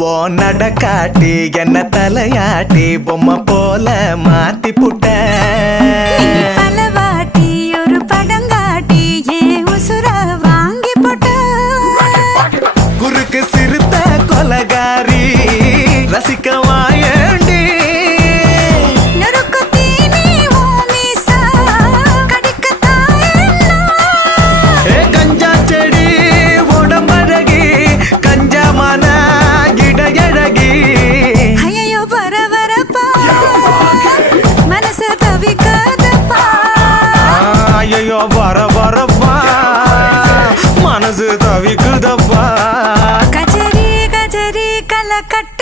ஓ நடக்காட்டி என்ன தலையாட்டி பொம்மை போல மாத்தி புட்ட பலவாட்டி ஒரு படங்காட்டி ஏன் உசுர வாங்கி போட்ட குறுக்கு சிறுத்த கொலகாரி ஐயோ வர வரப்பா மனசு தவிக்குதப்பா கஜரி கஜரி கலக்கட்ட.